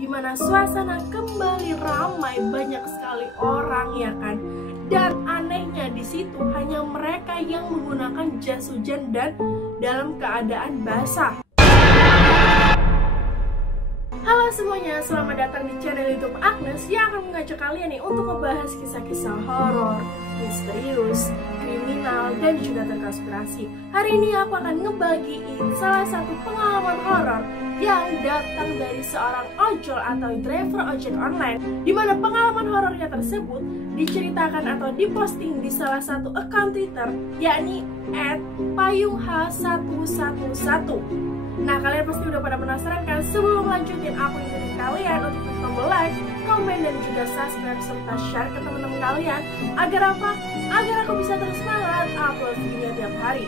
dimana suasana kembali ramai, banyak sekali orang ya kan. Dan anehnya di situ hanya mereka yang menggunakan jas hujan dan dalam keadaan basah. Halo semuanya, selamat datang di channel YouTube Agnes yang akan mengajak kalian nih untuk membahas kisah-kisah horor, misterius, kriminal, dan juga terkonspirasi. Hari ini aku akan ngebagiin salah satu pengalaman horor yang datang dari seorang ojol atau driver ojek online, di mana pengalaman horornya tersebut diceritakan atau diposting di salah satu akun Twitter, yakni @payungh111. Nah, kalian pasti udah pada penasaran kan? Sebelum lanjutin, aku ingin kalian untuk klik tombol like, komen, dan juga subscribe serta share ke teman-teman kalian. Agar apa? Agar aku bisa terus semangat upload video tiap hari.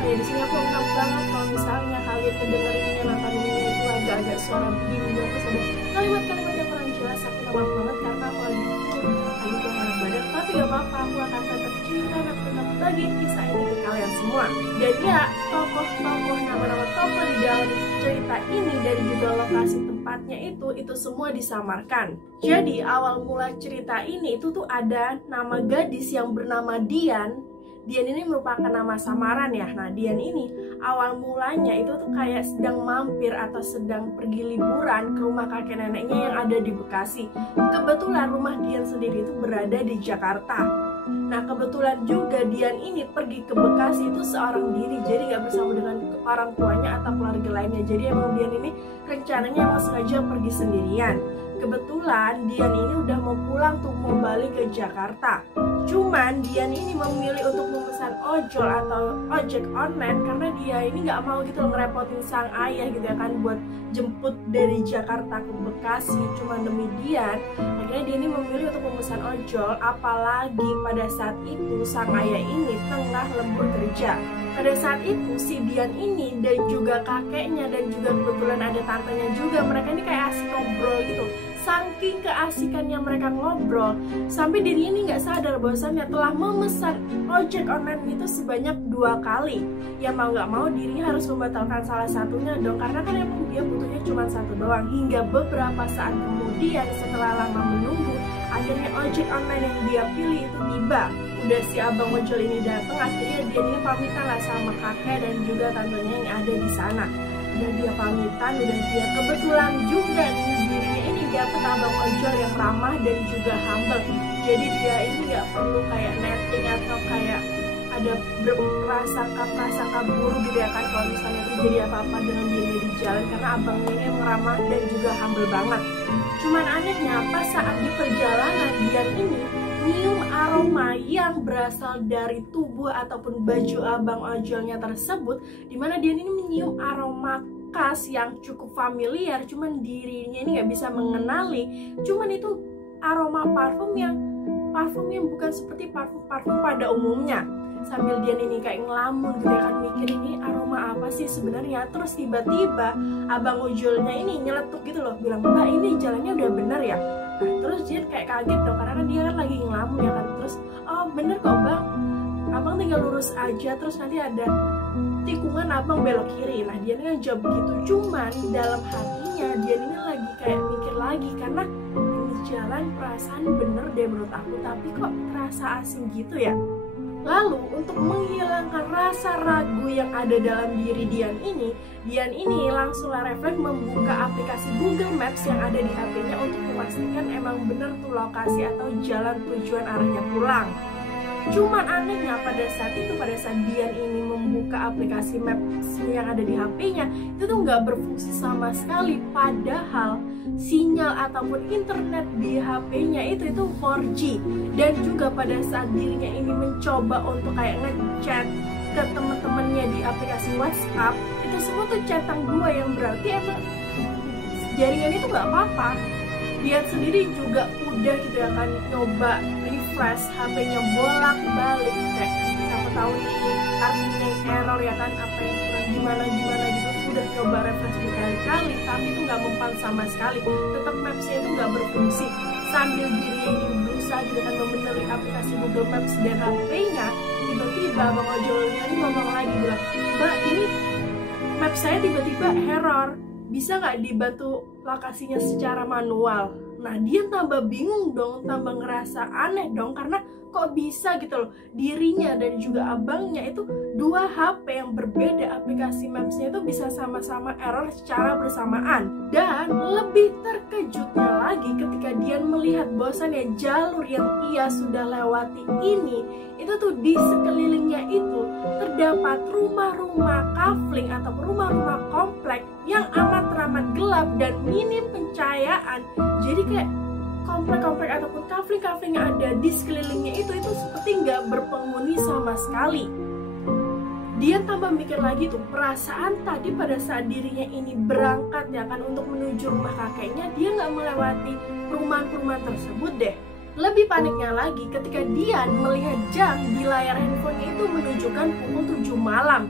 Di sini aku lengkap banget kalau misalnya kalian kedengerinnya nontoninnya itu agak-agak suara begini, terus ada kalimat-kalimat yang kurang jelas. Aku minta maaf banget karena aku lagi enak badan, tapi gak apa-apa, aku akan tetap cerita dan tetap bagi kisah ini ke kalian semua. Dan ya, tokoh-tokoh, nama-nama tokoh di dalam cerita ini dan juga lokasi tempatnya itu semua disamarkan. Jadi awal mula cerita ini itu tuh ada nama gadis yang bernama Dian. Dian ini merupakan nama samaran ya. Nah, Dian ini awal mulanya itu tuh kayak sedang mampir atau sedang pergi liburan ke rumah kakek neneknya yang ada di Bekasi. Kebetulan rumah Dian sendiri itu berada di Jakarta. Nah, kebetulan juga Dian ini pergi ke Bekasi itu seorang diri, jadi gak bersama dengan orang tuanya atau keluarga lainnya. Jadi emang Dian ini rencananya emang sengaja pergi sendirian. Kebetulan Dian ini udah mau pulang tuh, mau balik ke Jakarta. Cuman Dian ini memilih untuk memesan ojol atau ojek online karena dia ini nggak mau gitu ngerepotin sang ayah gitu ya kan, buat jemput dari Jakarta ke Bekasi cuma demi Dian. Akhirnya Dian ini memilih untuk memesan ojol, apalagi pada saat itu sang ayah ini tengah lembur kerja. Pada saat itu si Dian ini dan juga kakeknya dan juga kebetulan ada tantenya juga, mereka ini kayak asik ngobrol gitu. Saking keasikannya mereka ngobrol, sampai dirinya ini nggak sadar bahwasannya telah memesan ojek online itu sebanyak 2 kali. Ya mau nggak mau dirinya harus membatalkan salah satunya dong, karena kan emang dia butuhnya cuma 1 doang. Hingga beberapa saat kemudian setelah lama menunggu, akhirnya ojek online yang dia pilih itu tiba. Udah si abang ojol ini datang, akhirnya dia ini pamitan lah sama kakek dan juga tantenya yang ada di sana. Udah dia pamitan, udah dia kebetulan juga nih dirinya ini dapet abang ojol yang ramah dan juga humble. Jadi dia ini nggak perlu kayak netting atau kayak ada berprasangka buruk gitu ya kan kalau misalnya terjadi apa-apa dengan dirinya di jalan, karena abangnya ini emang ramah dan juga humble banget. Cuman anehnya pas saat di perjalanan Dian ini nyium aroma yang berasal dari tubuh ataupun baju abang ojolnya tersebut, dimana Dian ini menyium aroma khas yang cukup familiar, cuman dirinya ini nggak bisa mengenali. Cuman itu aroma parfum yang bukan seperti parfum pada umumnya. Sambil Dian ini kayak ngelamun gitu ya kan, mikir ini aroma apa sih sebenarnya. Terus tiba-tiba abang ojolnya ini nyeletuk gitu loh, bilang, "Mbak, ini jalannya udah bener ya?" Nah, terus Dian kayak kaget dong, karena kan dia kan lagi ngelamun ya kan. Terus, "Oh bener kok bang, abang tinggal lurus aja, terus nanti ada tikungan abang belok kiri." Nah, Dian kan jawab begitu. Cuman dalam hatinya Dian ini lagi kayak mikir lagi, karena ini jalan perasaan bener deh menurut aku, tapi kok terasa asing gitu ya. Lalu untuk menghilangkan rasa ragu yang ada dalam diri Dian ini langsunglah refleks membuka aplikasi Google Maps yang ada di HP-nya untuk memastikan emang bener tuh lokasi atau jalan tujuan arahnya pulang. Cuman anehnya pada saat Dian ini membuka aplikasi Maps yang ada di HP-nya itu tuh nggak berfungsi sama sekali, padahal sinyal ataupun internet di HP-nya itu 4G. Dan juga pada saat dirinya ini mencoba untuk kayak ngechat ke teman-temannya di aplikasi WhatsApp, itu semua tuh centang 2 yang berarti emang jaringan itu nggak apa-apa. Dia sendiri juga udah gitu ya kan nyoba refresh HP-nya bolak-balik, kayak siapa tahu nih kartunya error ya kan, apa yang kurang gimana gitu. Udah coba refresh berkali-kali tapi itu nggak mempan sama sekali, tetap Maps-nya itu nggak berfungsi. Sambil dirinya ini berusaha gitu kan membenerin aplikasi Google Maps dan HP-nya, tiba-tiba abang ojolnya ini ngomong lagi, bilang, "Mbak, ini Map saya tiba-tiba error, bisa nggak dibantu lokasinya secara manual? Nah dia tambah bingung dong, tambah ngerasa aneh dong, karena kok bisa gitu loh, dirinya dan juga abangnya itu dua HP yang berbeda, aplikasi Maps-nya itu bisa sama-sama error secara bersamaan. Dan lebih terkejutnya lagi ketika dia melihat bahwasannya jalur yang ia sudah lewati ini, itu tuh di sekelilingnya itu terdapat rumah-rumah kafling atau rumah-rumah komplek yang amat gelap dan minim pencahayaan. Jadi kayak komplek-komplek ataupun kafling-kafling yang ada di sekelilingnya itu seperti nggak berpenghuni sama sekali. Dia tambah mikir lagi tuh, perasaan tadi pada saat dirinya ini berangkat ya kan untuk menuju rumah kakeknya, dia nggak melewati perumahan-perumahan tersebut deh. Lebih paniknya lagi ketika dia melihat jam di layar handphonenya itu menunjukkan pukul 7 malam.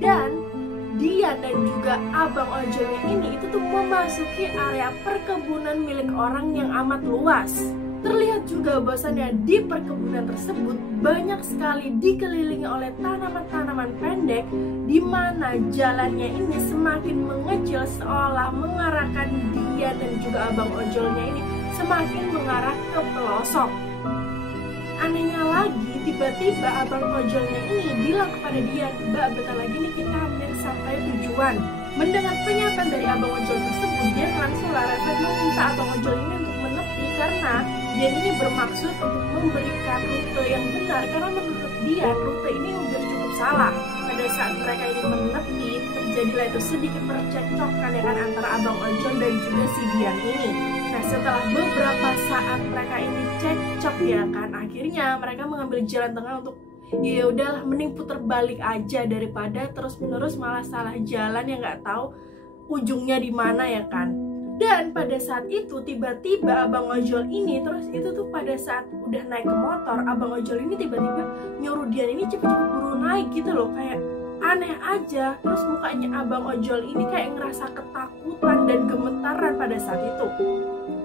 Dan dia dan juga abang ojolnya ini itu tuh memasuki area perkebunan milik orang yang amat luas. Terlihat juga bahwasannya di perkebunan tersebut banyak sekali dikelilingi oleh tanaman-tanaman pendek, di mana jalannya ini semakin mengecil seolah mengarahkan dia dan juga abang ojolnya ini semakin mengarah ke pelosok. Anehnya lagi, tiba-tiba abang ojolnya ini bilang kepada dia, "Mbak, bentar lagi nih kita hampir sampai tujuan." Mendengar pernyataan dari abang ojol tersebut, dia langsung refleks meminta abang ojol ini untuk menepi karena dia ini bermaksud untuk memberikan rute yang benar, karena menurut dia rute ini udah cukup salah. Pada saat mereka ini menepi, terjadilah itu sedikit percekcokan ya kan antara abang ojol dan juga si Dian ini. Nah setelah beberapa saat mereka ini cekcok ya kan, akhirnya mereka mengambil jalan tengah untuk ya udahlah mending puter balik aja daripada terus-menerus malah salah jalan yang nggak tahu ujungnya di mana ya kan. Dan pada saat itu tiba-tiba abang ojol ini terus itu tuh pada saat udah naik ke motor, abang ojol ini tiba-tiba nyuruh Dian ini cepet-cepet buru naik gitu loh, kayak aneh aja. Terus mukanya abang ojol ini kayak ngerasa ketakutan dan gemetaran pada saat itu.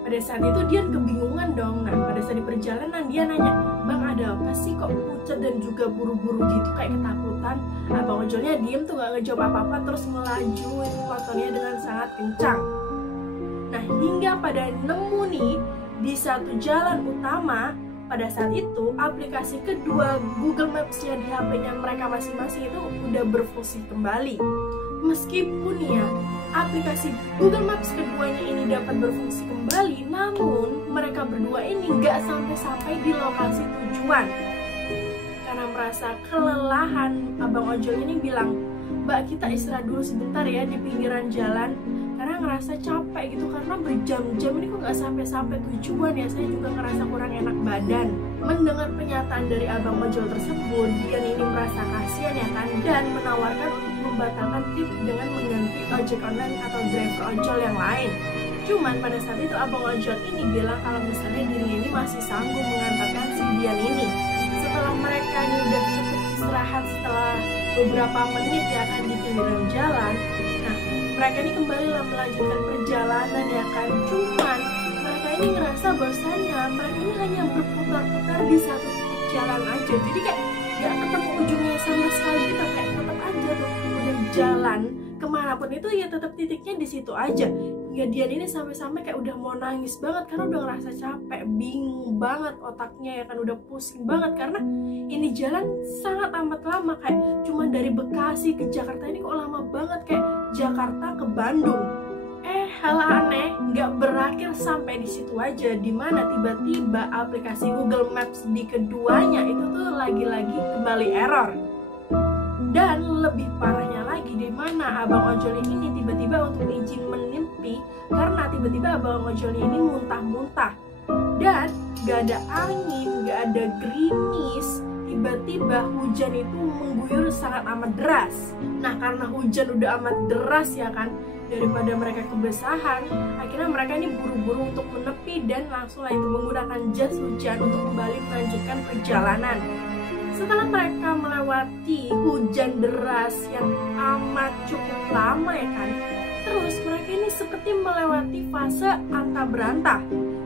Pada saat itu Dian kebingungan dong. Nah pada saat di perjalanan dia nanya, "Bang, ada apa sih kok pucat dan juga buru-buru gitu kayak ketakutan?" Abang ojolnya diem tuh gak ngejawab apa-apa, terus melaju motornya dengan sangat kencang. Nah hingga pada nemu nih di satu jalan utama. Pada saat itu aplikasi kedua Google Maps-nya di HP-nya mereka masing-masing itu udah berfungsi kembali. Meskipun ya aplikasi Google Maps keduanya ini dapat berfungsi kembali, namun mereka berdua ini nggak sampai-sampai di lokasi tujuan. Karena merasa kelelahan, abang ojol ini bilang, "Mbak, kita istirahat dulu sebentar ya di pinggiran jalan." Karena ngerasa capek gitu, karena berjam-jam ini kok nggak sampai-sampai tujuan ya, saya juga ngerasa kurang enak badan. Mendengar pernyataan dari abang ojol tersebut, Dian ini merasa kasihan ya kan, dan menawarkan untuk membatalkan trip dengan mengganti ojek online atau driver ojol yang lain. Cuman pada saat itu abang ojol ini bilang kalau misalnya dirinya ini masih sanggup mengantarkan si Dian ini. Setelah mereka ini udah cukup istirahat setelah beberapa menit ya kan di pinggiran jalan, nah mereka ini kembali melanjutkan perjalanan ya kan. Cuman mereka ini ngerasa bahwasannya mereka ini hanya berputar-putar di satu titik jalan aja, jadi kayak gak ketemu ujungnya sama sekali gitu, kayak tetap aja tuh udah jalan kemanapun itu ya tetap titiknya di situ aja. Hingga Dian ini sampai-sampai kayak udah mau nangis banget karena udah ngerasa capek, bingung banget otaknya ya kan, udah pusing banget karena ini jalan sangat amat lama, kayak cuma dari Bekasi ke Jakarta ini kok lama banget, kayak Jakarta ke Bandung. Hal aneh nggak berakhir sampai di situ aja, dimana tiba-tiba aplikasi Google Maps di keduanya itu tuh lagi-lagi kembali error. Dan lebih parahnya lagi, di mana abang ojol ini tiba-tiba untuk izin menepi karena tiba-tiba abang ojolnya ini muntah-muntah dan gak ada angin, gak ada gerimis. Tiba-tiba hujan itu mengguyur sangat amat deras. Nah karena hujan udah amat deras ya kan, daripada mereka kebesahan, akhirnya mereka ini buru-buru untuk menepi dan langsung lah itu menggunakan jas hujan untuk kembali melanjutkan perjalanan. Setelah mereka melewati hujan deras yang amat cukup lama ya kan, Terus mereka ini seperti melewati fase antah berantah,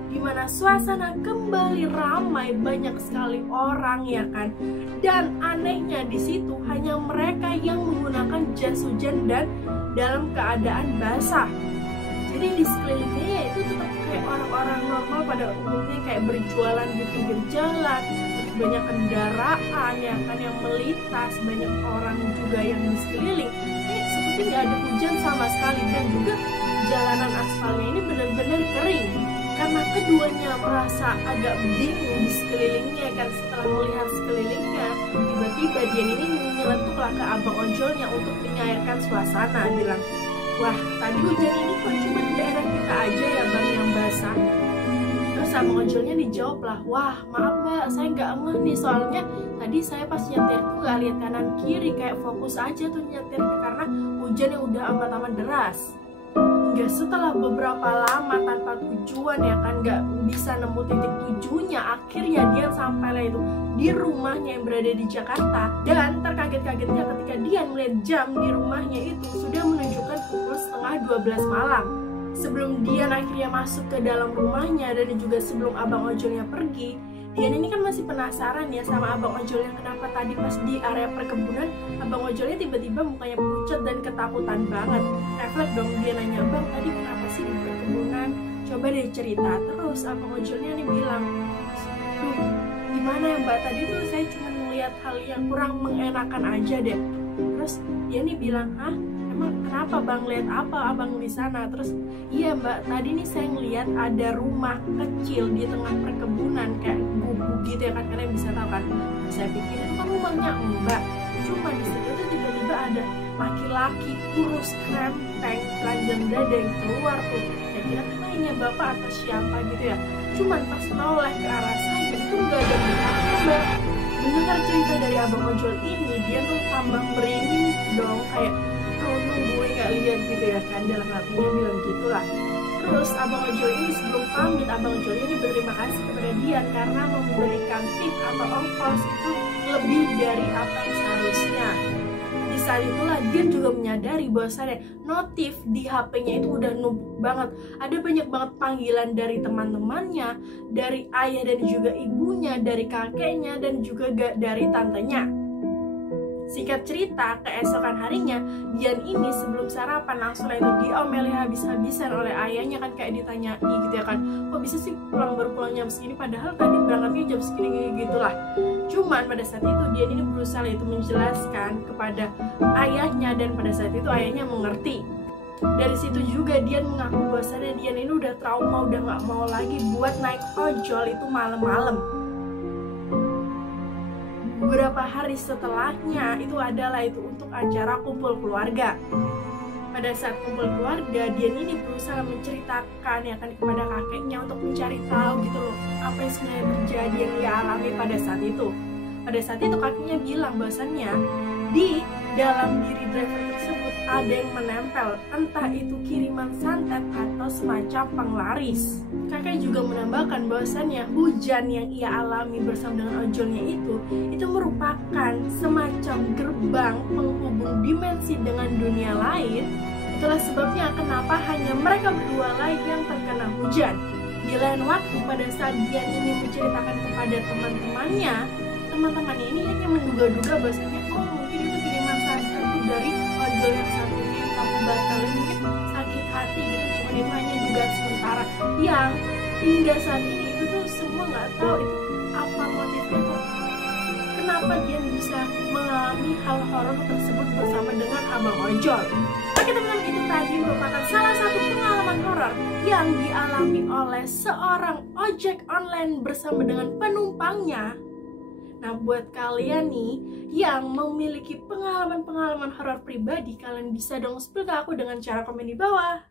di mana suasana kembali ramai, banyak sekali orang ya kan. Dan anehnya di situ hanya mereka yang menggunakan jas hujan dan dalam keadaan basah. Jadi di sekelilingnya itu tetap kayak orang-orang normal pada umumnya, kayak berjualan di pinggir jalan, terus banyak kendaraan ya kan yang melintas, banyak orang juga yang di sekeliling. Seperti nggak ada hujan sama sekali, dan juga jalanan aspalnya ini benar-benar kering karena keduanya merasa agak bingung di sekelilingnya kan. Setelah melihat sekelilingnya, tiba-tiba dia ini menyeletuklah ke abang ojolnya untuk menyairkan suasana, bilang, "Wah, tadi hujan ini kok cuma di daerah kita aja ya bang yang basah?" Terus abang ojolnya dijawab lah, "Wah, maaf mbak, saya nggak ngeh nih, soalnya tadi saya pas nyetir tuh nggak lihat kanan kiri, kayak fokus aja tuh nyetirnya karena hujan yang udah amat-amat deras." Hingga setelah beberapa lama tanpa tujuan ya kan, nggak bisa nemu titik tujuannya, akhirnya dia sampailah itu di rumahnya yang berada di Jakarta. Dan terkaget-kagetnya ketika dia melihat jam di rumahnya itu sudah menunjukkan pukul setengah 12 malam. Sebelum dia akhirnya masuk ke dalam rumahnya dan juga sebelum abang ojolnya pergi, Dian ini kan masih penasaran ya sama abang ojolnya, kenapa tadi pas di area perkebunan abang ojolnya tiba-tiba mukanya pucat dan ketakutan banget. Refleks dong dia nanya, "Bang, tadi kenapa sih di perkebunan? Coba deh cerita." Terus abang ojolnya nih bilang, "Duh, gimana ya mbak, tadi tuh saya cuma melihat hal yang kurang mengenakan aja deh." Terus dia nih bilang, "Hah? Emang kenapa bang, lihat apa abang di sana?" Terus, "Iya mbak, tadi nih saya ngeliat ada rumah kecil di tengah perkebunan kayak gubuk gitu ya kan, kalian bisa tahu kan." Nah, saya pikir itu kan rumahnya mbak, cuma di situ tuh tiba-tiba ada laki-laki kurus krempeng telanjang dada yang keluar tuh. Saya kira kan hanya bapak atau siapa gitu ya, cuman pas noleh ke arah saya itu nggak ada mukanya mbak. Mendengar cerita dari abang ojol ini, dia tuh tambah merinding dong, kayak, gue gak lihat gitu ya kan, dalam hatinya bilang gitulah. Terus abang ojol ini sebelum pamit, abang ojol ini berterima kasih kepada Dian karena memberikan tip atau ongkos itu lebih dari apa yang seharusnya. Di saat itulah Dian juga menyadari bahwasannya notif di HP-nya itu udah numpuk banget. Ada banyak banget panggilan dari teman-temannya, dari ayah dan juga ibunya, dari kakeknya dan juga dari tantenya. Singkat cerita, keesokan harinya Dian ini sebelum sarapan langsung itu diomeli habis-habisan oleh ayahnya kan, kayak ditanyai gitu ya kan, "Kok bisa sih baru pulang jam segini padahal tadi berangkatnya jam segini," gitulah. Cuman pada saat itu Dian ini berusaha itu menjelaskan kepada ayahnya, dan pada saat itu ayahnya mengerti. Dari situ juga Dian mengaku bahwasannya Dian ini udah trauma, udah nggak mau lagi buat naik ojol itu malam-malam. Beberapa hari setelahnya itu adalah itu untuk acara kumpul keluarga. Pada saat kumpul keluarga, Dian ini berusaha menceritakan ya kan kepada kakeknya untuk mencari tahu gitu loh apa yang sebenarnya terjadi yang dia alami pada saat itu. Pada saat itu kakeknya bilang bahwasannya di dalam diri driver tersebut ada yang menempel, entah itu kiriman santet atau semacam penglaris. Kakek juga menambahkan bahwasannya hujan yang ia alami bersama dengan ojolnya itu merupakan semacam gerbang penghubung dimensi dengan dunia lain. Itulah sebabnya kenapa hanya mereka berdua lagi yang terkena hujan. Di lain waktu pada saat Dian ini menceritakan kepada teman-temannya, teman-temannya ini hanya menduga-duga bahwasanya mungkin itu kiriman santet dari ojol yang satunya yang kamu batalin, mungkin sakit hati gitu. Cuman itu hanya dugaan sementara yang hingga saat ini itu tuh semua nggak tahu itu apa motifnya tuh, kenapa dia bisa mengalami hal horor tersebut bersama dengan abang ojol. Oke teman-teman, itu tadi merupakan salah satu pengalaman horor yang dialami oleh seorang ojek online bersama dengan penumpangnya. Nah, buat kalian nih yang memiliki pengalaman-pengalaman horor pribadi, kalian bisa dong spill ke aku dengan cara komen di bawah.